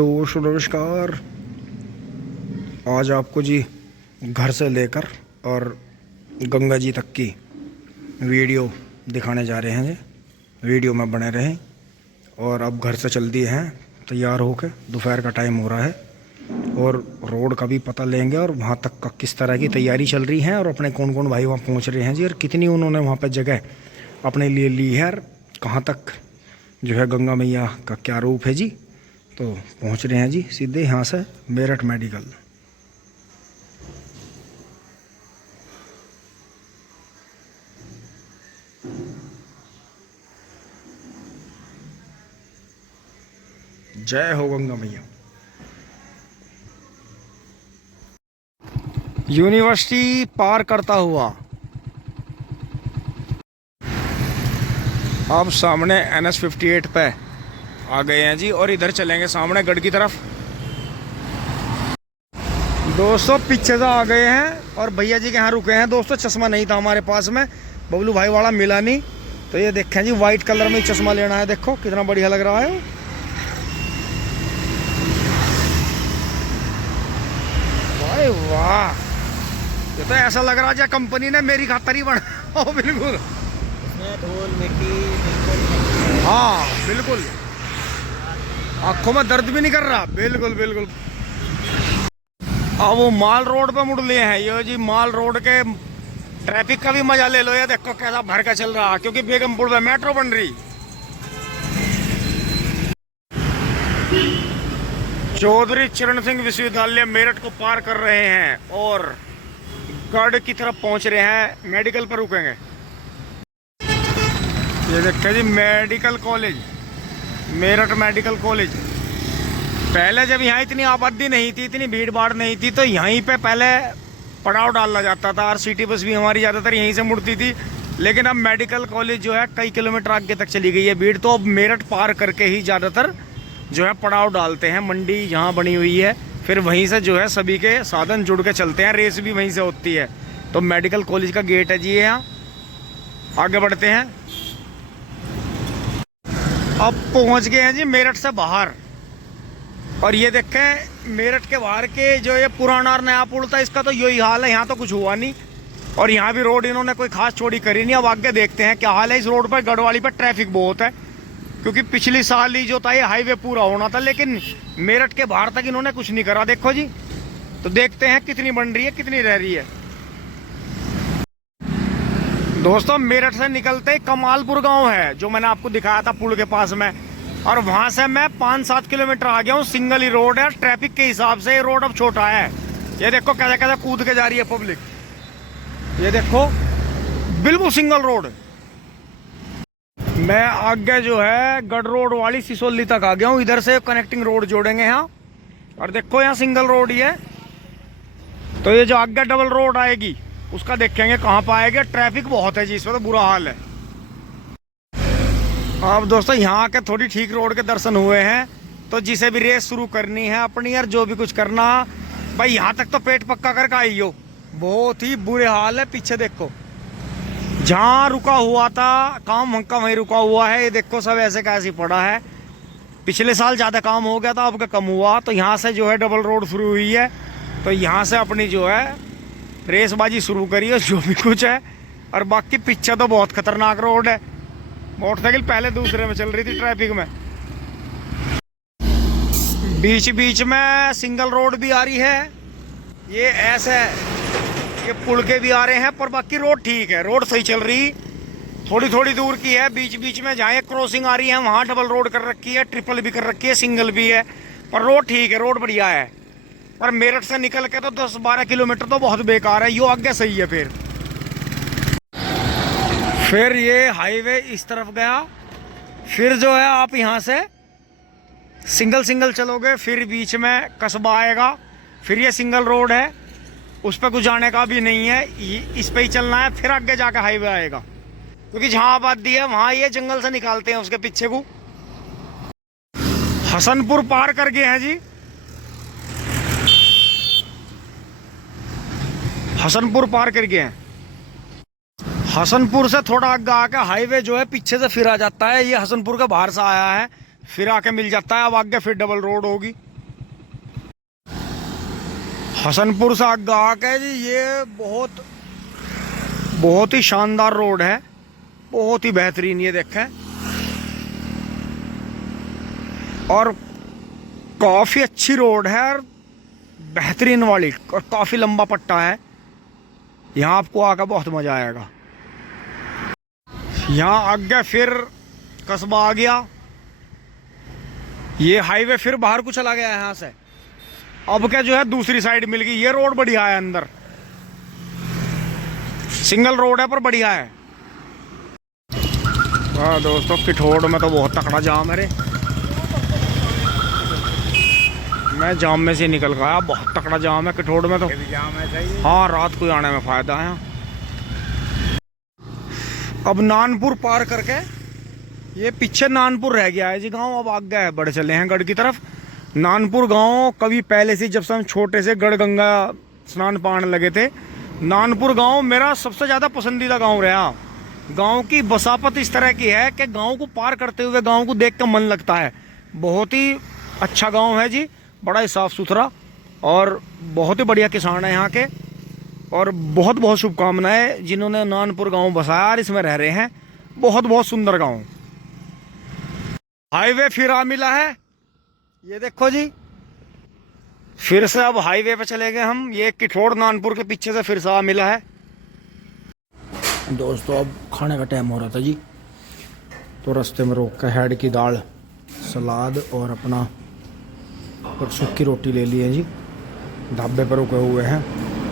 दोस्तों नमस्कार। आज आपको जी घर से लेकर और गंगा जी तक की वीडियो दिखाने जा रहे हैं जी। वीडियो में बने रहें। और अब घर से चल दिए हैं तैयार होकर, दोपहर का टाइम हो रहा है और रोड का भी पता लेंगे और वहाँ तक का किस तरह की तैयारी चल रही है और अपने कौन कौन भाई वहाँ पहुँच रहे हैं जी, और कितनी उन्होंने वहाँ पर जगह अपने लिए ली है और कहाँ तक जो है गंगा मैया का क्या रूप है जी। तो पहुंच रहे हैं जी सीधे यहाँ से मेरठ मेडिकल। जय हो गंगा मैया। यूनिवर्सिटी पार करता हुआ अब सामने NH58 पे आ गए हैं जी और इधर चलेंगे सामने गढ़ की तरफ। दोस्तों पीछे से आ गए हैं और भैया जी के यहाँ रुके हैं। दोस्तों चश्मा नहीं था हमारे पास में, बबलू भाई वाला मिला नहीं, तो ये देखें जी वाइट कलर में चश्मा लेना है। देखो कितना बढ़िया लग रहा है। वाह वाह, ये तो ऐसा लग रहा है जैसे कंपनी ने मेरी खातर ही बना। बिल्कुल धूल मिट्टी बिल्कुल। हाँ बिल्कुल, आंखों में दर्द भी नहीं कर रहा। बिल्कुल बिल्कुल। अब वो माल रोड पे मुड़ लिए हैं ये जी। माल रोड के ट्रैफिक का भी मजा ले लो। ये देखो कैसा भर का चल रहा, क्योंकि बेगमपुर में मेट्रो बन रही। चौधरी चरण सिंह विश्वविद्यालय मेरठ को पार कर रहे हैं और गढ़ की तरफ पहुंच रहे हैं। मेडिकल पर रुकेंगे। ये देखिए जी medical college, Meerut medical college. पहले जब यहाँ इतनी आबादी नहीं थी, इतनी भीड़ भाड़ नहीं थी, तो यहीं पे पहले पड़ाव डाला जाता था और सिटी बस भी हमारी ज़्यादातर यहीं से मुड़ती थी। लेकिन अब मेडिकल कॉलेज जो है कई किलोमीटर आगे तक चली गई है भीड़, तो अब मेरठ पार करके ही ज़्यादातर जो है पड़ाव डालते हैं। मंडी जहाँ बनी हुई है, फिर वहीं से जो है सभी के साधन जुड़ के चलते हैं। रेस भी वहीं से होती है। तो मेडिकल कॉलेज का गेट है जी यहाँ। आगे बढ़ते हैं। अब पहुँच गए हैं जी मेरठ से बाहर। और ये देखें मेरठ के बाहर के जो ये पुराना और नया पुल था, इसका तो यही हाल है। यहाँ तो कुछ हुआ नहीं और यहाँ भी रोड इन्होंने कोई खास चौड़ी करी नहीं। अब आगे देखते हैं क्या हाल है। इस रोड पर गढ़वाली पर ट्रैफिक बहुत है, क्योंकि पिछली साल ही जो था ये हाईवे पूरा होना था, लेकिन मेरठ के बाहर तक इन्होंने कुछ नहीं करा। देखो जी, तो देखते हैं कितनी बन रही है कितनी रह रही है। दोस्तों मेरठ से निकलते ही कमालपुर गाँव है जो मैंने आपको दिखाया था पुल के पास में, और वहां से मैं 5-7 किलोमीटर आ गया हूँ। सिंगल ही रोड है। ट्रैफिक के हिसाब से ये रोड अब छोटा है। ये देखो कैसे कैसे कूद के जा रही है पब्लिक। ये देखो बिल्कुल सिंगल रोड। मैं आगे जो है गढ़ रोड वाली सिसोली तक आ गया हूँ। इधर से कनेक्टिंग रोड जोड़ेंगे यहाँ। और देखो यहाँ सिंगल रोड ही है। तो ये जो आगे डबल रोड आएगी उसका देखेंगे कहाँ पर आएगा। ट्रैफिक बहुत है जी, इसमें तो बुरा हाल है। अब दोस्तों यहाँ के थोड़ी ठीक रोड के दर्शन हुए हैं। तो जिसे भी रेस शुरू करनी है अपनी, यार जो भी कुछ करना भाई, यहाँ तक तो पेट पक्का करके आई हो। बहुत ही बुरे हाल है। पीछे देखो जहाँ रुका हुआ था काम, वहाँ का वहीं रुका हुआ है। ये देखो सब ऐसे का ऐसे पड़ा है। पिछले साल ज़्यादा काम हो गया था, अब का कम हुआ। तो यहाँ से जो है डबल रोड शुरू हुई है। तो यहाँ से अपनी जो है रेसबाजी शुरू करी है जो भी कुछ है। और बाकी पीछे तो बहुत खतरनाक रोड है। मोटरसाइकिल पहले दूसरे में चल रही थी ट्रैफिक में। बीच बीच में सिंगल रोड भी आ रही है। ये ऐसे ये पुल के भी आ रहे हैं, पर बाकी रोड ठीक है। रोड सही चल रही, थोड़ी थोड़ी दूर की है। बीच बीच में जहाँ क्रॉसिंग आ रही है वहाँ डबल रोड कर रखी है, ट्रिपल भी कर रखी है, सिंगल भी है। पर रोड ठीक है, रोड बढ़िया है। पर मेरठ से निकल के तो 10-12 किलोमीटर तो बहुत बेकार है। यो आगे सही है। फिर ये हाईवे इस तरफ गया। फिर जो है आप यहाँ से सिंगल चलोगे, फिर बीच में कस्बा आएगा। फिर ये सिंगल रोड है, उस पर कुछ जाने का भी नहीं है, इस पे ही चलना है। फिर आगे जाकर हाईवे आएगा, क्योंकि जहाँ आबादी है वहाँ ये जंगल से निकालते हैं उसके पीछे को। हसनपुर पार कर गए हैं जी। हसनपुर पार कर गए हैं। हसनपुर से थोड़ा आगे आके हाईवे जो है पीछे से फिर आ जाता है। ये हसनपुर के बाहर से आया है, फिर आके मिल जाता है। अब आगे फिर डबल रोड होगी। हसनपुर से आगे आके जी ये बहुत ही शानदार रोड है, बहुत ही बेहतरीन। ये देखें, और काफी अच्छी रोड है और बेहतरीन वाली, और काफी लंबा पट्टा है। यहाँ आपको आकर बहुत मजा आएगा। यहाँ आगे फिर कस्बा आ गया, ये हाईवे फिर बाहर को चला गया है यहाँ से। अब क्या जो है दूसरी साइड मिल गई। ये रोड बढ़िया है, अंदर सिंगल रोड है पर बढ़िया है। हाँ दोस्तों, किठोड़ में तो बहुत तकड़ा जाम है रे। मैं जाम में से निकल गया, बहुत तकड़ा जाम है किठोड़ में तो। जाम है सही। हाँ, रात को आने में फायदा है। अब नानपुर पार करके, ये पीछे नानपुर रह गया है जी गांव, अब आगे है, बढ़ चले हैं गढ़ की तरफ। नानपुर गांव कभी पहले से, जब से हम छोटे से गढ़ गंगा स्नान पाने लगे थे, नानपुर गांव मेरा सबसे ज़्यादा पसंदीदा गांव रहा। गांव की बसापत इस तरह की है कि गांव को पार करते हुए गांव को देख कर मन लगता है। बहुत ही अच्छा गांव है जी, बड़ा ही साफ़ सुथरा, और बहुत ही बढ़िया किसान है यहाँ के। और बहुत बहुत शुभकामनाएं जिन्होंने नानपुर गांव बसाया और इसमें रह रहे हैं। बहुत बहुत सुंदर गांव। हाईवे फिर आ मिला है, ये देखो जी, फिर से अब हाईवे पे चले गए हम। ये किठोड़ नानपुर के पीछे से फिर से आ मिला है। दोस्तों अब खाने का टाइम हो रहा था जी, तो रास्ते में रोक के हेड की दाल, सलाद और अपना और सूखी रोटी ले ली है जी। ढाबे पर रुके हुए हैं,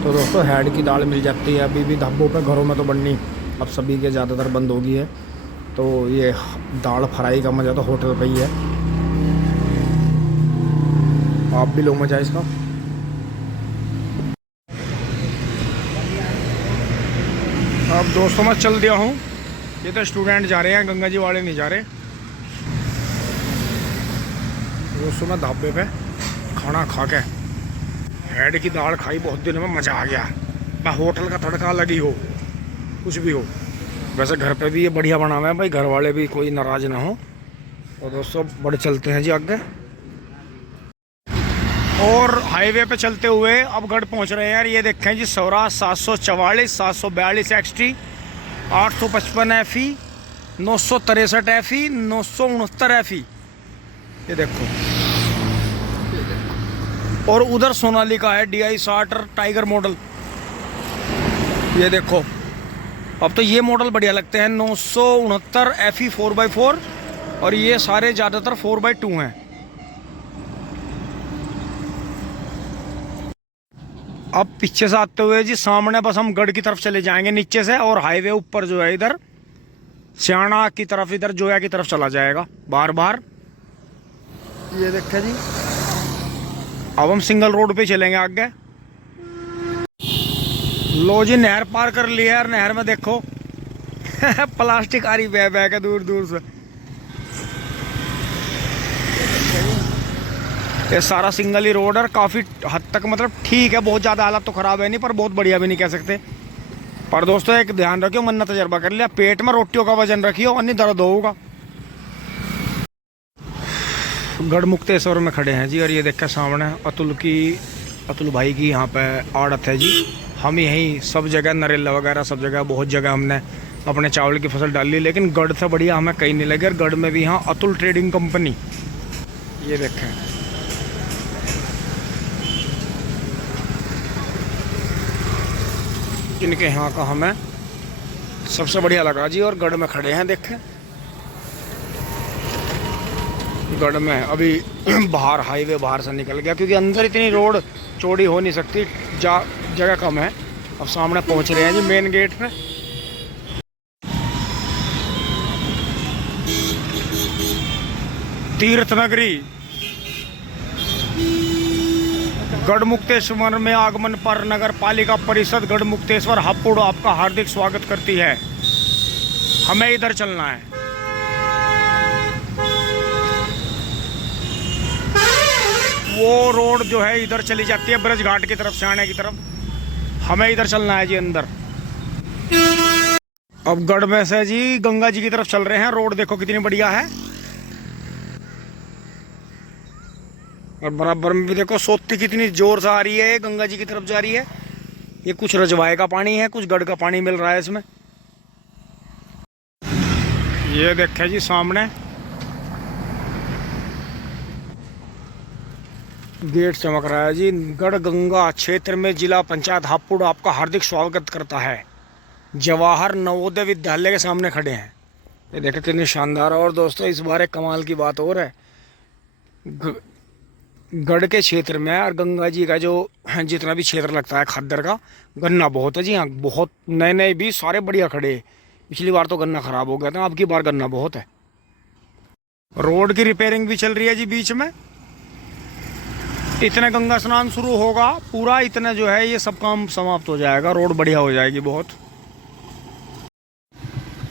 तो दोस्तों हेड की दाल मिल जाती है अभी भी ढाबों पे। घरों में तो बननी अब सभी के ज़्यादातर बंद हो गई है, तो ये दाल फ्राई का मज़ा तो होटल पे ही है। आप भी लो मज़ा इसका। अब दोस्तों मैं चल दिया हूँ, ये तो स्टूडेंट जा रहे हैं, गंगा जी वाले नहीं जा रहे। दोस्तों मैं ढाबे पे खाना खा के हेड की दाल खाई, बहुत दिनों में मज़ा आ गया। होटल का तड़का अलग ही हो, कुछ भी हो। वैसे घर पे भी ये बढ़िया बना हुआ है भाई, घर वाले भी कोई नाराज ना हो। तो दोस्तों बढ़ चलते हैं जी आगे, और हाईवे पे चलते हुए अब गढ़ पहुंच रहे हैं यार। ये देखें जी, Sauraj 744, 742 XT, 855 FE, 963 FE, 969 FE। ये देखो, और उधर सोनालिका है DI 60 टाइगर मॉडल। ये देखो, अब तो ये मॉडल बढ़िया लगते हैं, 969 FE 4x4, और ये सारे ज़्यादातर 4x2 हैं। अब पीछे से आते हुए जी सामने बस हम गढ़ की तरफ चले जाएंगे नीचे से, और हाईवे ऊपर जो है इधर सियाना की तरफ, इधर जोया की तरफ चला जाएगा बार बार। ये देखें जी, अब हम सिंगल रोड पे चलेंगे आगे। लो जी, नहर पार कर लिया यार। नहर में देखो प्लास्टिक आ रही बह बह के दूर दूर से। ये सारा सिंगल ही रोड है, काफ़ी हद तक मतलब ठीक है, बहुत ज़्यादा हालत तो ख़राब है नहीं, पर बहुत बढ़िया भी नहीं कह सकते। पर दोस्तों एक ध्यान रखियो, मन्ना तजर्बा कर लिया, पेट में रोटियों का वजन रखियो और नहीं दर्द होगा। गढ़ मुक्तेश्वर में खड़े हैं जी, और ये देखें सामने अतुल भाई की यहाँ पे आड़त है जी। हम यहीं सब जगह नरेला वगैरह सब जगह, बहुत जगह हमने अपने चावल की फसल डाली, लेकिन गढ़ से बढ़िया हमें कहीं नहीं लगे। और गढ़ में भी यहाँ अतुल ट्रेडिंग कंपनी, ये देखें, इनके यहाँ का हमें सबसे बढ़िया लगा जी। और गढ़ में खड़े हैं, देखें गढ़ में अभी बाहर हाईवे बाहर से निकल गया, क्योंकि अंदर इतनी रोड चौड़ी हो नहीं सकती, जगह कम है। अब सामने पहुंच रहे हैं जी मेन गेट पे। तीर्थ नगरी गढ़ मुक्तेश्वर में आगमन पर नगर पालिका परिषद गढ़ मुक्तेश्वर हापुड़ आपका हार्दिक स्वागत करती है। हमें इधर चलना है। वो रोड जो है इधर चली जाती है ब्रज घाट की तरफ, सियाने की तरफ। हमें इधर चलना है जी अंदर। अब गढ़ में से जी गंगा जी की तरफ चल रहे हैं। रोड देखो कितनी बढ़िया है। और बराबर में भी देखो सोती कितनी जोर से आ रही है, गंगा जी की तरफ जा रही है। ये कुछ रजवाए का पानी है, कुछ गढ़ का पानी मिल रहा है इसमें। ये देखे जी सामने गेट चमक रहा है जी। गढ़ गंगा क्षेत्र में जिला पंचायत हापुड़ आपका हार्दिक स्वागत करता है। जवाहर नवोदय विद्यालय के सामने खड़े हैं। ये देखे कितनी शानदार। और दोस्तों इस बार एक कमाल की बात और है, गढ़ के क्षेत्र में और गंगा जी का जो जितना भी क्षेत्र लगता है खद्दर का, गन्ना बहुत है जी हाँ। बहुत नए नए भी सारे बढ़िया खड़े। पिछली बार तो गन्ना खराब हो गया था, अब की बार गन्ना बहुत है। रोड की रिपेयरिंग भी चल रही है जी बीच में। इतने गंगा स्नान शुरू होगा पूरा, इतना जो है ये सब काम समाप्त हो जाएगा, रोड बढ़िया हो जाएगी बहुत।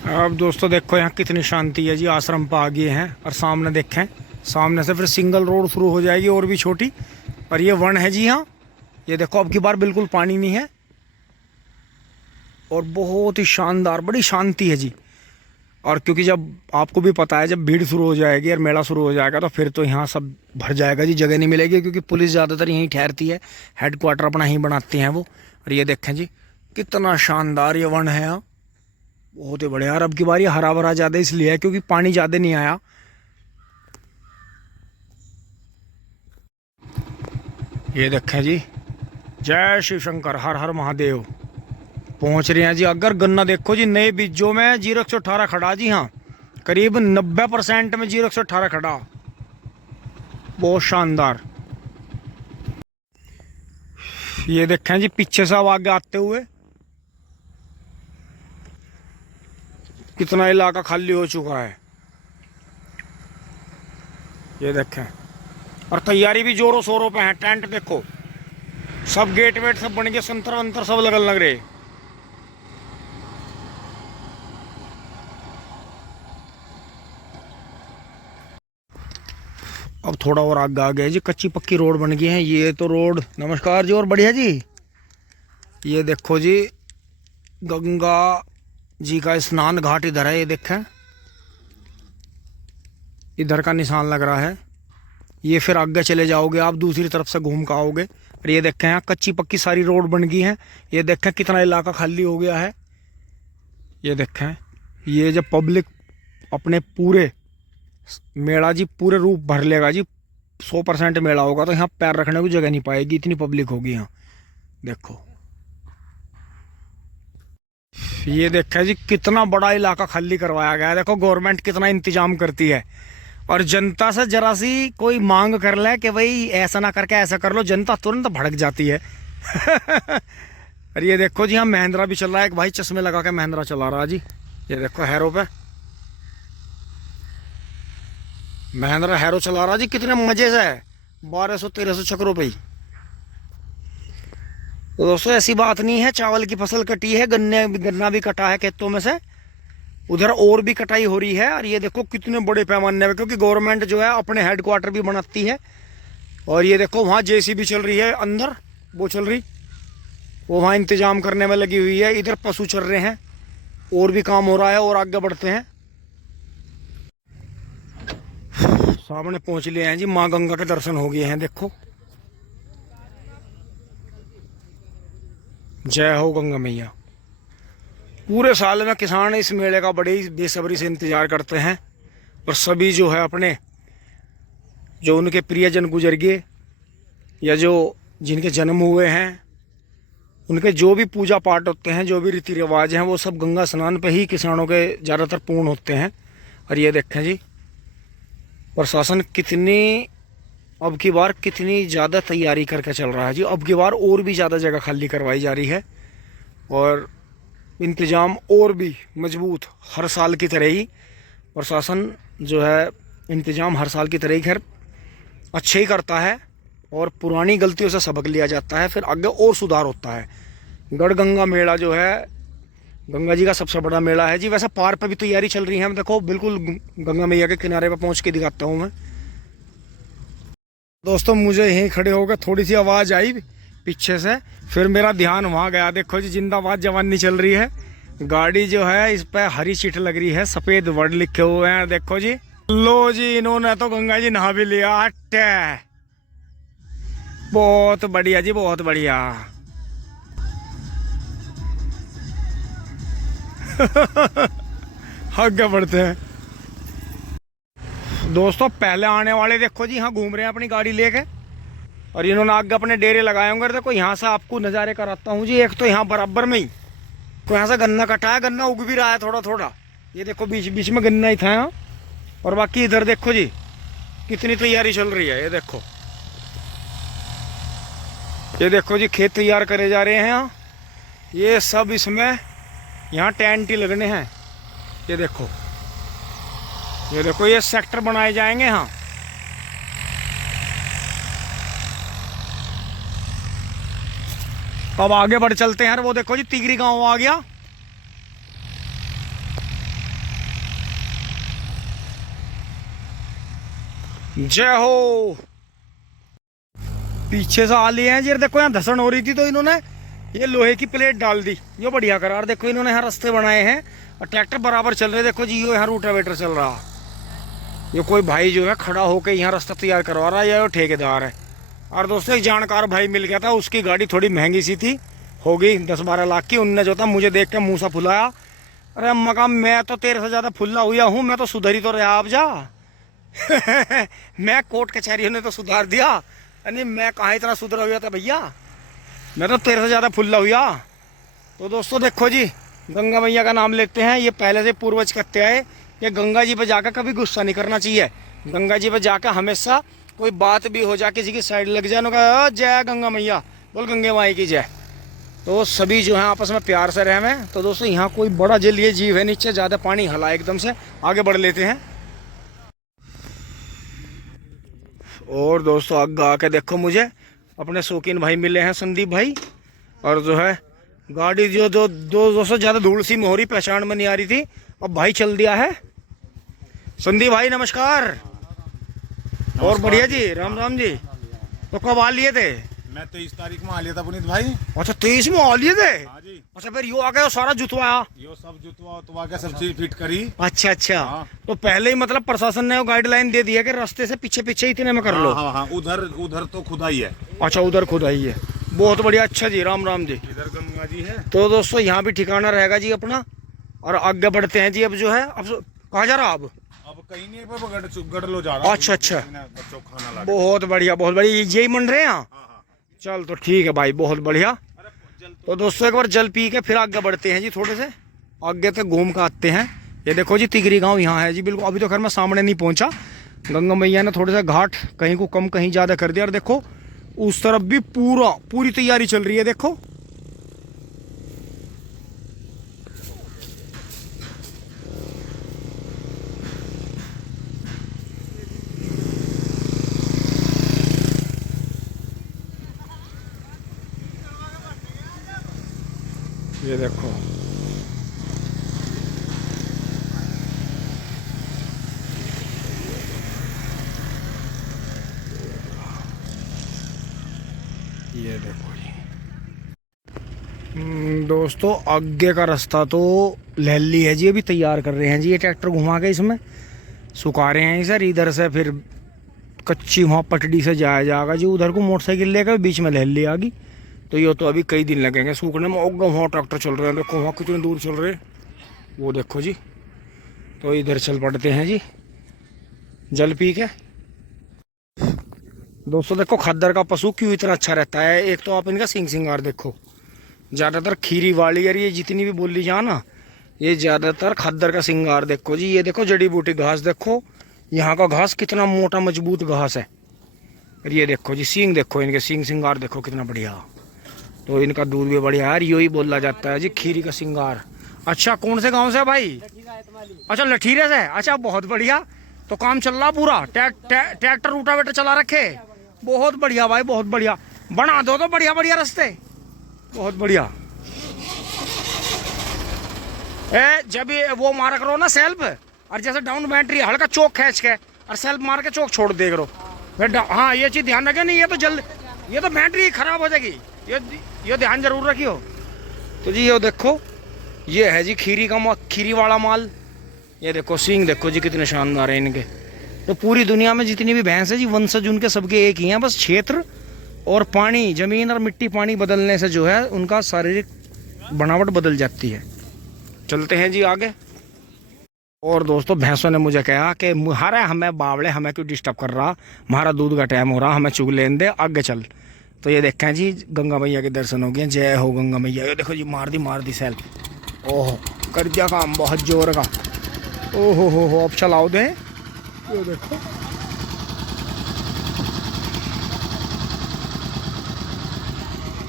अब दोस्तों देखो यहाँ कितनी शांति है जी। आश्रम पर आ गए हैं और सामने देखें, सामने से फिर सिंगल रोड शुरू हो जाएगी और भी छोटी। और ये वन है जी हाँ। ये देखो अब की बार बिल्कुल पानी नहीं है और बहुत ही शानदार, बड़ी शांति है जी। और क्योंकि जब आपको भी पता है जब भीड़ शुरू हो जाएगी और मेला शुरू हो जाएगा तो फिर तो यहाँ सब भर जाएगा जी, जगह नहीं मिलेगी, क्योंकि पुलिस ज़्यादातर यहीं ठहरती है, हेडक्वार्टर अपना ही बनाते हैं वो। और ये देखें जी कितना शानदार ये वन है यहाँ, बहुत ही बढ़िया। और अब की बार ये हरा भरा ज़्यादा इसलिए है क्योंकि पानी ज़्यादा नहीं आया। ये देखें जी, जय शिव शंकर, हर हर महादेव। पहुंच रहे हैं जी। अगर गन्ना देखो जी नए बीजों में 0-118 खड़ा जी हाँ, करीब 90% में 0-118 खड़ा, बहुत शानदार। ये देखें जी पीछे से अब आगे आते हुए कितना इलाका खाली हो चुका है। ये देखें, और तैयारी भी जोरों शोरों पे है। टेंट देखो, सब गेट वेट सब बन गए, संतर वंतर सब लगन लग रहे। अब थोड़ा और आगे आ गए जी, कच्ची पक्की रोड बन गई है। ये तो रोड, नमस्कार जी और बढ़िया जी। ये देखो जी गंगा जी का स्नान घाट इधर है। ये देखें इधर का निशान लग रहा है। ये फिर आगे चले जाओगे आप, दूसरी तरफ से घूम कर आओगे। और ये देखें यहाँ कच्ची पक्की सारी रोड बन गई है। ये देखें कितना इलाका खाली हो गया है। ये देखें, ये जब पब्लिक अपने पूरे मेला जी पूरे रूप भर लेगा जी, 100% मेला होगा, तो यहाँ पैर रखने की जगह नहीं पाएगी, इतनी पब्लिक होगी यहाँ। देखो ये देखा जी कितना बड़ा इलाका खाली करवाया गया है। देखो गवर्नमेंट कितना इंतजाम करती है। और जनता से जरा सी कोई मांग कर ले कि भाई ऐसा ना करके ऐसा कर लो, जनता तुरंत भड़क जाती है। और ये देखो जी हाँ महिंद्रा भी चल रहा है। एक भाई चश्मे लगा के महिंद्रा चला रहा है जी। ये देखो हैरो पे महिंद्रा हैरो चला रहा जी, कितने मजे से है, 1200-1300 चक्रों पे ही। तो दोस्तों ऐसी बात नहीं है, चावल की फसल कटी है, गन्ना भी कटा है खेतों में से, उधर और भी कटाई हो रही है। और ये देखो कितने बड़े पैमाने पे, क्योंकि गवर्नमेंट जो है अपने हेडक्वार्टर भी बनाती है। और ये देखो वहाँ जेसीबी चल रही है अंदर, वो चल रही, वो वहाँ इंतजाम करने में लगी हुई है। इधर पशु चल रहे हैं, और भी काम हो रहा है। और आगे बढ़ते हैं, सामने पहुँच लिए हैं जी, माँ गंगा के दर्शन हो गए हैं। देखो जय हो गंगा मैया। पूरे साल में किसान इस मेले का बड़ी बेसब्री से इंतजार करते हैं। और सभी जो है अपने जो उनके प्रियजन गुजर गए या जो जिनके जन्म हुए हैं, उनके जो भी पूजा पाठ होते हैं, जो भी रीति रिवाज हैं, वो सब गंगा स्नान पे ही किसानों के ज़्यादातर पूर्ण होते हैं। और ये देखें जी प्रशासन कितनी अब की बार कितनी ज़्यादा तैयारी करके चल रहा है जी। अब की बार और भी ज़्यादा जगह खाली करवाई जा रही है और इंतज़ाम और भी मजबूत, हर साल की तरह ही प्रशासन जो है इंतज़ाम हर साल की तरह ही खैर अच्छे ही करता है। और पुरानी गलतियों से सबक लिया जाता है, फिर आगे और सुधार होता है। गढ़ गंगा मेला जो है गंगा जी का सबसे बड़ा मेला है जी। वैसे पार पर भी तैयारी चल रही है। देखो बिल्कुल गंगा मैया के किनारे पर पहुँच के दिखाता हूँ मैं। दोस्तों मुझे यहीं खड़े होकर थोड़ी सी आवाज़ आई पीछे से, फिर मेरा ध्यान वहाँ गया। देखो जी जिंदाबाद जवानी चल रही है। गाड़ी जो है इस पर हरी चिट लग रही है, सफ़ेद वर्ड लिखे हुए हैं। देखो जी, लो जी इन्होंने तो गंगा जी नहा भी लिया। बहुत बढ़िया जी, बहुत बढ़िया। आगे बढ़ते हैं दोस्तों। पहले आने वाले देखो जी यहाँ घूम रहे हैं अपनी गाड़ी लेके, और इन्होंने आगे अपने डेरे लगाए होंगे। देखो यहाँ से आपको नज़ारे कराता हूँ जी। एक तो यहाँ बराबर में ही को यहाँ से गन्ना कटा है, गन्ना उग भी रहा है थोड़ा थोड़ा। ये देखो बीच बीच में गन्ना ही था यहाँ। और बाकी इधर देखो जी कितनी तैयारी चल रही है। ये देखो जी खेत तैयार करे जा रहे हैं यहाँ। ये सब इसमें यहाँ टेंट ही लगने हैं। ये देखो ये सेक्टर बनाए जाएंगे यहाँ। अब आगे बढ़ चलते हैं। वो देखो जी तिगरी गांव आ गया। जय हो। पीछे से आ लिए हैं जी। देखो यहाँ धसण हो रही थी तो इन्होंने ये लोहे की प्लेट डाल दी। ये बढ़िया करार। देखो इन्होंने यहाँ रास्ते बनाए हैं और ट्रैक्टर बराबर चल रहे। देखो जी यो यहाँ रूटावेटर चल रहा। ये कोई भाई जो है खड़ा होकर यहाँ रास्ता तैयार करवा रहा है, या ठेकेदार है। और दोस्तों एक जानकार भाई मिल गया था, उसकी गाड़ी थोड़ी महंगी सी थी, होगी 10-12 लाख की। उनने जो था मुझे देख के मुँह सा फुलाया। अरे मकाम मैं तो तेरे से ज़्यादा फुल्ला हुआ हूँ, मैं तो सुधरी तो रहा आप जा। मैं कोर्ट कचहरियों ने तो सुधार दिया, यानी मैं कहाँ इतना सुधरा हुआ था भैया, मैं तो तेरे से ज़्यादा फुल्ला हुआ। तो दोस्तों देखो जी गंगा मैया का नाम लेते हैं। ये पहले से पूर्वज कहते आए कि गंगा जी पे जाकर कभी गुस्सा नहीं करना चाहिए। गंगा जी पे जाकर हमेशा कोई बात भी हो जा, किसी की साइड लग जाए, का जय गंगा मैया, बोल गंगे माई की जय। तो सभी जो है आपस में प्यार से रहे में। तो दोस्तों यहाँ कोई बड़ा जलीय जीव है नीचे, ज़्यादा पानी हला एकदम से। आगे बढ़ लेते हैं। और दोस्तों आगे आके देखो मुझे अपने शौकीन भाई मिले हैं, संदीप भाई। और जो है गाड़ी जो दो दोस्तों ज़्यादा धूल सी मोहरी पहचान में नहीं आ रही थी, अब भाई चल दिया है। संदीप भाई नमस्कार। और बढ़िया जी, राम राम जी। तो कब आ लिए थे? मैं 23 तारीख में आ लिया था पुनीत भाई। अच्छा 23 में आ लिए थे? हाँ जी। अच्छा फिर यो आ गया सारा जुतवाया? यो सब जुतवा के सब चीज फिट करी। अच्छा अच्छा। हाँ। तो पहले ही मतलब प्रशासन ने गाइडलाइन दे दिया कि रास्ते से पीछे पीछे इतने में कर लो। हाँ हाँ, उधर तो खुदाई है। अच्छा उधर खुदाई है, बहुत बढ़िया। अच्छा जी, राम राम जी। इधर गंगा जी है। तो दोस्तों यहाँ भी ठिकाना रहेगा जी अपना। और आगे बढ़ते हैं जी। अब जो है अब कहाँ जा रहा अब कहीं नहीं, गढ़लो जा रहा। अच्छा अच्छा, बच्चों को खाना ला। बहुत बढ़िया बहुत बढ़िया। यही मन रहे हैं। चल तो ठीक है भाई, बहुत बढ़िया। तो दोस्तों एक बार जल पी के फिर आगे बढ़ते हैं जी। थोड़े से आगे तक घूम के आते हैं। ये देखो जी तिगरी गांव यहाँ है जी बिल्कुल। अभी तो खैर मैं सामने नहीं पहुंचा। गंगा मैया ने थोड़े से घाट कहीं को कम कहीं ज़्यादा कर दिया। और देखो उस तरफ भी पूरी तैयारी चल रही है। देखो ये देखो ये देखो जी। दोस्तों आगे का रास्ता तो लहली है जी, अभी तैयार कर रहे हैं जी। ये ट्रैक्टर घुमा के इसमें सुखा रहे हैं सर। इधर से फिर कच्ची वहाँ पटड़ी से जाया जाएगा जी उधर को मोटरसाइकिल लेकर। बीच में लहली आ गई तो ये तो अभी कई दिन लगेंगे सूखने में। वहाँ ट्रैक्टर चल रहे हैं, देखो वहाँ कितनी दूर चल रहे हैं वो देखो जी। तो इधर चल पड़ते हैं जी जल पी के। दोस्तों देखो खद्दर का पशु क्यों इतना अच्छा रहता है। एक तो आप इनका सिंग सिंगार देखो, ज़्यादातर खीरी वाली यार ये जितनी भी बोली जा ना, ये ज़्यादातर खद्दर का सिंगार देखो जी। ये देखो जड़ी बूटी घास देखो, यहाँ का घास कितना मोटा मजबूत घास है। और ये देखो जी सींग देखो, इनके सींग सिंगार देखो कितना बढ़िया। तो इनका दूध भी बढ़िया है, यही बोला जाता है जी खीरी का सिंगार। अच्छा कौन से गांव से है भाई? अच्छा लठीरे से। अच्छा बहुत बढ़िया। तो काम चल रहा पूरा, ट्रैक्टर रूटावेटर चला रखे। बहुत बढ़िया भाई, बहुत बढ़िया। बना दो तो बढ़िया बढ़िया रास्ते, बहुत बढ़िया। जब ये वो मारा करो ना सेल्फ, और जैसे डाउन बैटरी हल्का चौक खींच के और सेल्फ मार के चौक छोड़ दे करो फिर। हाँ ये चीज़ ध्यान रखे, नहीं ये तो जल्द ये तो बैटरी खराब हो जाएगी, ये ध्यान जरूर रखियो। तो जी ये देखो ये है जी खीरी वाला माल। ये देखो सींग देखो जी कितने शानदार है इनके। तो पूरी दुनिया में जितनी भी भैंस है जी वंशज उनके सबके एक ही हैं, बस क्षेत्र और पानी, ज़मीन और मिट्टी पानी बदलने से जो है उनका शारीरिक बनावट बदल जाती है। चलते हैं जी आगे। और दोस्तों भैंसों ने मुझे कहा कि हरे हमें बावड़े, हमें क्यों डिस्टर्ब कर रहा, हमारा दूध का टाइम हो रहा, हमें चुग लेने दे, आगे चल। तो ये देखें जी गंगा मैया के दर्शन हो गए। जय हो गंगा मैया। ये देखो जी मार दी सेल्फ। ओह कर दिया काम बहुत जोर का। ओहो हो अब चलाओ दे। ये देखो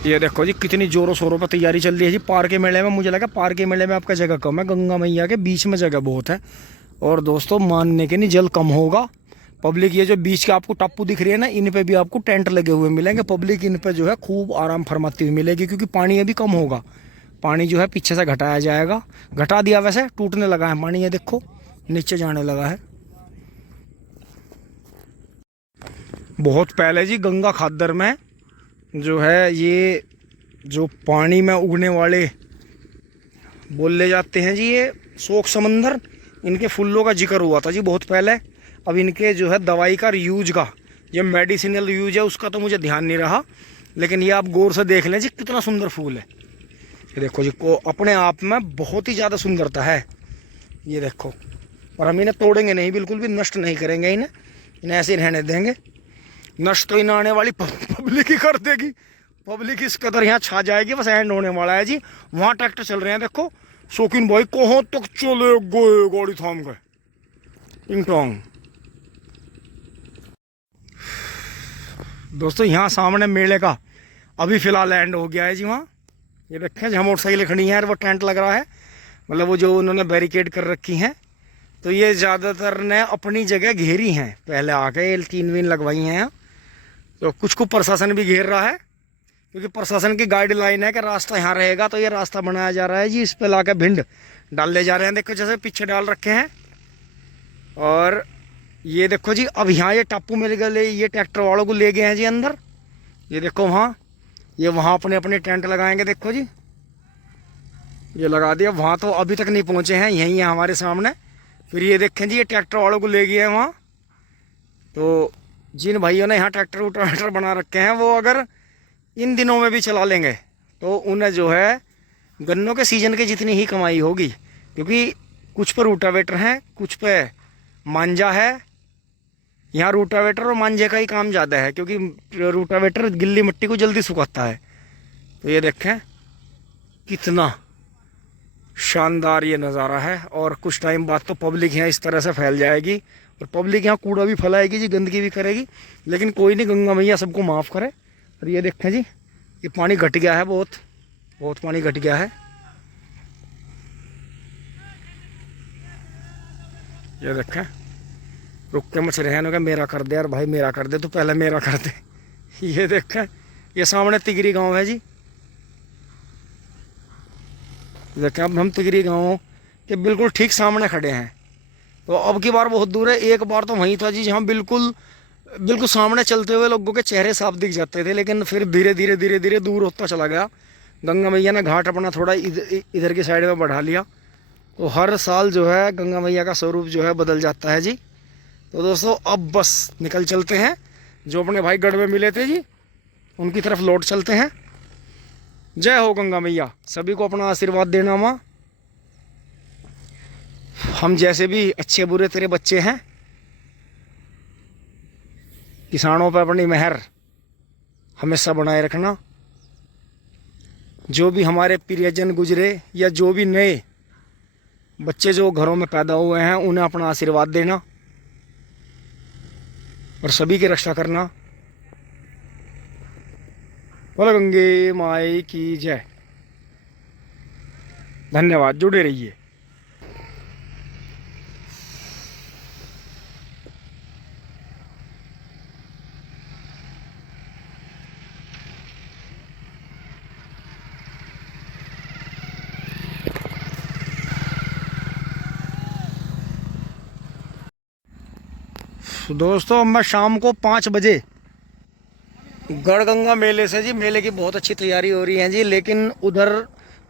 ये देखो जी कितनी जोरों शोरों पर तैयारी चल रही है जी पार के मेले में। मुझे लगा पार के मेले में आपका जगह कम है, गंगा मैया के बीच में जगह बहुत है। और दोस्तों मानने के नहीं, जल कम होगा। पब्लिक ये जो बीच के आपको टापू दिख रही है ना, इन पे भी आपको टेंट लगे हुए मिलेंगे। पब्लिक इन पे जो है खूब आराम फरमाती हुई मिलेगी, क्योंकि पानी अभी कम होगा। पानी जो है पीछे से घटाया जाएगा, घटा दिया वैसे, टूटने लगा है पानी। ये देखो नीचे जाने लगा है। बहुत पहले जी गंगा खादर में जो है ये जो पानी में उगने वाले बोले जाते हैं जी, ये शोक समंदर, इनके फूलों का जिक्र हुआ था जी बहुत पहले। अब इनके जो है दवाई का यूज का, ये मेडिसिनल यूज है उसका तो मुझे ध्यान नहीं रहा, लेकिन ये आप गौर से देख लें जी कितना सुंदर फूल है। ये देखो जी को अपने आप में बहुत ही ज़्यादा सुंदरता है। ये देखो, और हम इन्हें तोड़ेंगे नहीं, बिल्कुल भी नष्ट नहीं करेंगे इन्हें ऐसे ही रहने देंगे। नष्ट तो इन आने वाली पब्लिक ही कर देगी। पब्लिक इस कदर यहाँ छा जाएगी, बस एंड होने वाला है जी। वहाँ ट्रैक्टर चल रहे हैं देखो। शौकीन भाई कहाँ तक चले गए, गाड़ी थाम गए टिंग टोंग। दोस्तों यहाँ सामने मेले का अभी फिलहाल एंड हो गया है जी। वहाँ ये देखें जहाँ मोटरसाइकिलें खड़ी हैं वो टेंट लग रहा है, मतलब वो जो उन्होंने बैरिकेड कर रखी हैं। तो ये ज़्यादातर ने अपनी जगह घेरी हैं, पहले आके 3 वीन लगवाई हैं यहाँ। तो कुछ को प्रशासन भी घेर रहा है, क्योंकि प्रशासन की गाइडलाइन है कि रास्ता यहाँ रहेगा। तो ये रास्ता बनाया जा रहा है जी, इस पे लाके भिंड डाले जा रहे हैं। देखो जैसे पीछे डाल रखे हैं। और ये देखो जी अब यहाँ ये टापू में गए, ये ट्रैक्टर वालों को ले गए हैं जी अंदर। ये देखो वहाँ, ये वहाँ अपने अपने टेंट लगाएंगे। देखो जी ये लगा दिया। वहाँ तो अभी तक नहीं पहुँचे हैं, यहीं है हमारे सामने। फिर ये देखें जी ये ट्रैक्टर वालों को ले गए हैं वहाँ। तो जिन भाइयों ने यहाँ ट्रैक्टर वूटर बना रखे हैं, वो अगर इन दिनों में भी चला लेंगे तो उन्हें जो है गन्नों के सीजन की जितनी ही कमाई होगी। क्योंकि कुछ पर रूटावेटर हैं, कुछ पे मांझा है। यहाँ रूटावेटर और मांझे का ही काम ज़्यादा है, क्योंकि रूटावेटर गिल्ली मिट्टी को जल्दी सुखाता है। तो ये देखें कितना शानदार ये नज़ारा है। और कुछ टाइम बाद तो पब्लिक यहाँ इस तरह से फैल जाएगी, और पब्लिक यहाँ कूड़ा भी फैलाएगी जी, गंदगी भी करेगी। लेकिन कोई नहीं, गंगा मैया सबको माफ़ करे। और ये देखें जी ये पानी घट गया है, बहुत बहुत पानी घट गया है। ये देखें रुक के मच रहे हैं, मेरा कर दे यार भाई, मेरा कर दे, तो पहले मेरा कर दे। ये देखें ये सामने तिगरी गांव है जी। देखें अब हम तिगरी गांव के बिल्कुल ठीक सामने खड़े हैं। तो अब की बार बहुत दूर है। एक बार तो वहीं था जी जहाँ बिल्कुल सामने चलते हुए लोगों के चेहरे साफ दिख जाते थे, लेकिन फिर धीरे धीरे दूर होता चला गया। गंगा मैया ने घाट अपना थोड़ा इधर की साइड में बढ़ा लिया। तो हर साल जो है गंगा मैया का स्वरूप जो है बदल जाता है जी। तो दोस्तों अब बस निकल चलते हैं, जो अपने भाई गढ़ में मिले थे जी उनकी तरफ लौट चलते हैं। जय हो गंगा मैया, सभी को अपना आशीर्वाद देना माँ। हम जैसे भी अच्छे बुरे तेरे बच्चे हैं, किसानों पर अपनी मेहर हमेशा बनाए रखना। जो भी हमारे प्रियजन गुजरे या जो भी नए बच्चे जो घरों में पैदा हुए हैं, उन्हें अपना आशीर्वाद देना और सभी की रक्षा करना। बोलो गंगे माई की जय। धन्यवाद, जुड़े रहिए। तो दोस्तों मैं शाम को 5 बजे गढ़गंगा मेले से जी, मेले की बहुत अच्छी तैयारी हो रही है जी। लेकिन उधर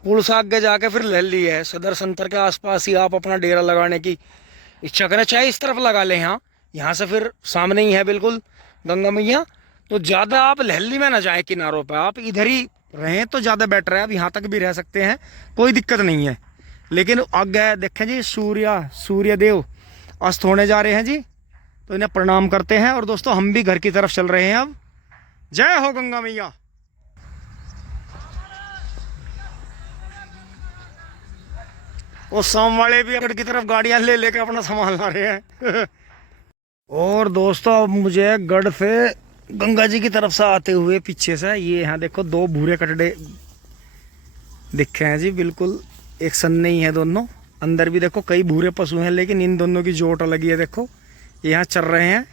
पुल से आगे जाके फिर ले ली है, सदर संतर के आसपास ही आप अपना डेरा लगाने की इच्छा करें, चाहे इस तरफ लगा लें। यहाँ से फिर सामने ही है बिल्कुल गंगा मैया। तो ज़्यादा आप लहली में ना जाए किनारों पे, आप इधर ही रहें तो ज़्यादा बेटर है। अब यहाँ तक भी रह सकते हैं, कोई दिक्कत नहीं है। लेकिन आगे देखें जी, सूर्यदेव अस्त होने जा रहे हैं जी, तो इन्हें प्रणाम करते हैं। और दोस्तों हम भी घर की तरफ चल रहे हैं अब। जय हो गंगा मैया। वो शाम वाले भी घर की तरफ गाड़ियां ले लेके अपना सामान ला रहे हैं। और दोस्तों अब मुझे गढ़ से गंगा जी की तरफ से आते हुए पीछे से ये यहाँ देखो 2 भूरे कटड़े दिखे हैं जी, बिल्कुल एक सन नहीं है दोनों। अंदर भी देखो कई भूरे पशु हैं, लेकिन इन दोनों की जोट अलग ही है। देखो यहाँ चल रहे हैं।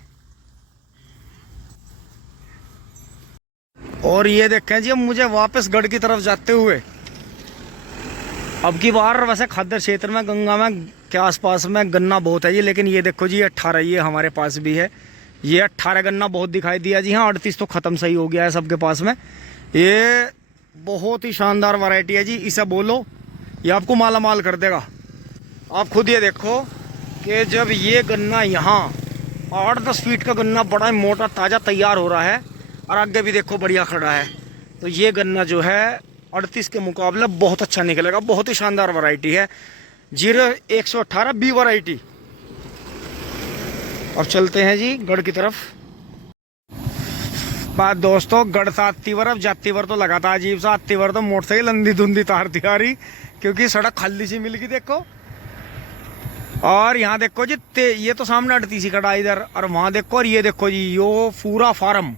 और ये देखें जी, अब मुझे वापस गढ़ की तरफ जाते हुए, अब की बार वैसे खाद्य क्षेत्र में गंगा में के आसपास में गन्ना बहुत है जी, लेकिन ये देखो जी 18 ये हमारे पास भी है। ये 18 गन्ना बहुत दिखाई दिया जी। हाँ 38 तो ख़त्म सही हो गया है सबके पास में। ये बहुत ही शानदार वैरायटी है जी, इसे बोलो ये आपको माला माल कर देगा। आप खुद ये देखो कि जब ये गन्ना यहाँ 8-10 फीट का गन्ना बड़ा मोटा ताज़ा तैयार हो रहा है, और आगे भी देखो बढ़िया खड़ा है, तो ये गन्ना जो है 38 के मुकाबले बहुत अच्छा निकलेगा। बहुत ही शानदार वैरायटी है 0118 बी वैरायटी। अब चलते हैं जी गढ़ की तरफ। बात दोस्तों गढ़ से आती बार, अब जाती बार तो लगातार अजीब सा, आती बार तो मोटरसाइकिल अंधी धुंधी तारती आ रही, क्योंकि सड़क खाली सी मिल गई देखो। और यहाँ देखो जी ये तो सामने 38 खड़ा इधर, और वहाँ देखो, और ये देखो जी यो पूरा फार्म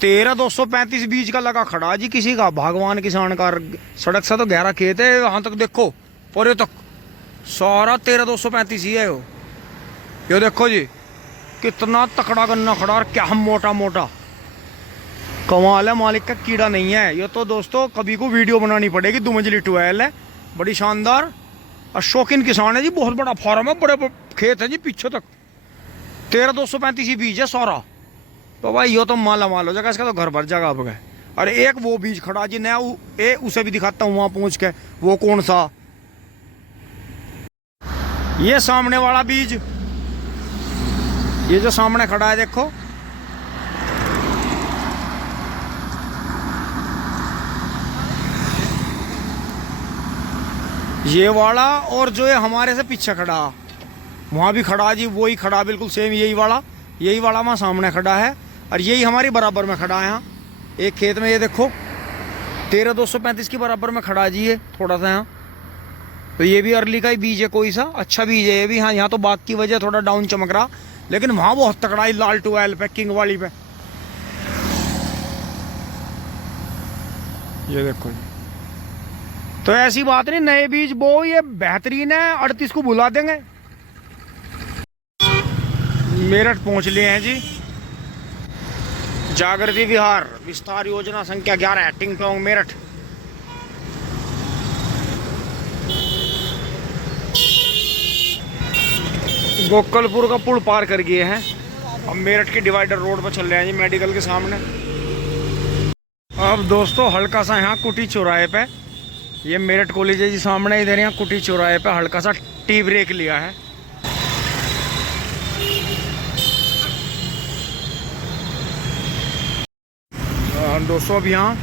13,235 बीज का लगा खड़ा जी किसी का, भगवान किसान का। सड़क से तो गहरा खेत है, यहाँ तक देखो पूरे तक सारा 13,235 ही है। यो देखो जी कितना तकड़ा गन्ना खड़ा, और क्या मोटा मोटा, कमाल है, मालिक का कीड़ा नहीं है। ये तो दोस्तों कभी को वीडियो बनानी पड़ेगी। 2 मंजिली ट्वेल है, बड़ी शानदार, और शौकीन किसान है जी। बहुत बड़ा फार्म है, बड़े खेत है जी पीछे तक। 13,235 ही बीज है सारा, तो भाई यो तो माला माल हो जाएगा, इसका तो घर भर जाएगा आपका। और एक वो बीज खड़ा जी नया, उसे भी दिखाता हूँ वहाँ पहुँच के। वो कौन सा, ये सामने वाला बीज, ये जो सामने खड़ा है देखो, ये वाला। और जो है हमारे से पीछे खड़ा, वहाँ भी खड़ा जी, वही खड़ा बिल्कुल सेम, यही वाला वहाँ सामने खड़ा है, और यही हमारी बराबर में खड़ा है। यहाँ एक खेत में ये देखो 13,235 की बराबर में खड़ा जी, ये थोड़ा सा यहाँ। तो ये भी अर्ली का ही बीज है, कोई सा अच्छा बीज है ये भी। हाँ यहाँ तो बाग की वजह थोड़ा डाउन चमक रहा, लेकिन वहाँ बहुत तकड़ा है लाल ट्वेल पे, किंग वाली पे। ये देखो, तो ऐसी बात नहीं, नए बीज बो, ये बेहतरीन है, 38 को बुला देंगे। मेरठ पहुंच लिए हैं जी। जागृति विहार विस्तार योजना संख्या 11 टिंगटोंग मेरठ। गोकलपुर का पुल पार कर गए हैं, अब मेरठ की डिवाइडर रोड पर चल रहे हैं जी, मेडिकल के सामने। अब दोस्तों हल्का सा यहाँ कुटी चौराहे पे, ये मेरठ कॉलेज है जी सामने, इधर यहाँ कुटी चौराहे पे हल्का सा टी ब्रेक लिया है। दोस्तों अब यहाँ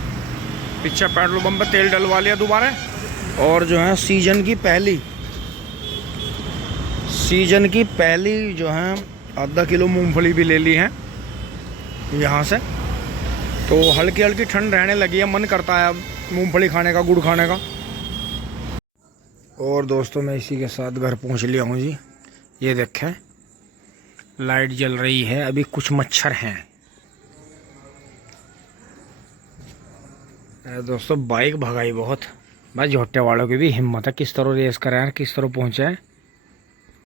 पीछे पेट्रोल पंप पे तेल डलवा लिया दोबारा, और जो है सीजन की पहली जो है आधा किलो मूंगफली भी ले ली है यहाँ से। तो हल्की हल्की ठंड रहने लगी है, मन करता है अब मूंगफली खाने का, गुड़ खाने का। और दोस्तों मैं इसी के साथ घर पहुँच लिया हूँ जी। ये देखें लाइट जल रही है, अभी कुछ मच्छर हैं। दोस्तों बाइक भगाई बहुत, भाई झोटे वालों की भी हिम्मत है, किस तरह रेस करें, किस तरह पहुँचे।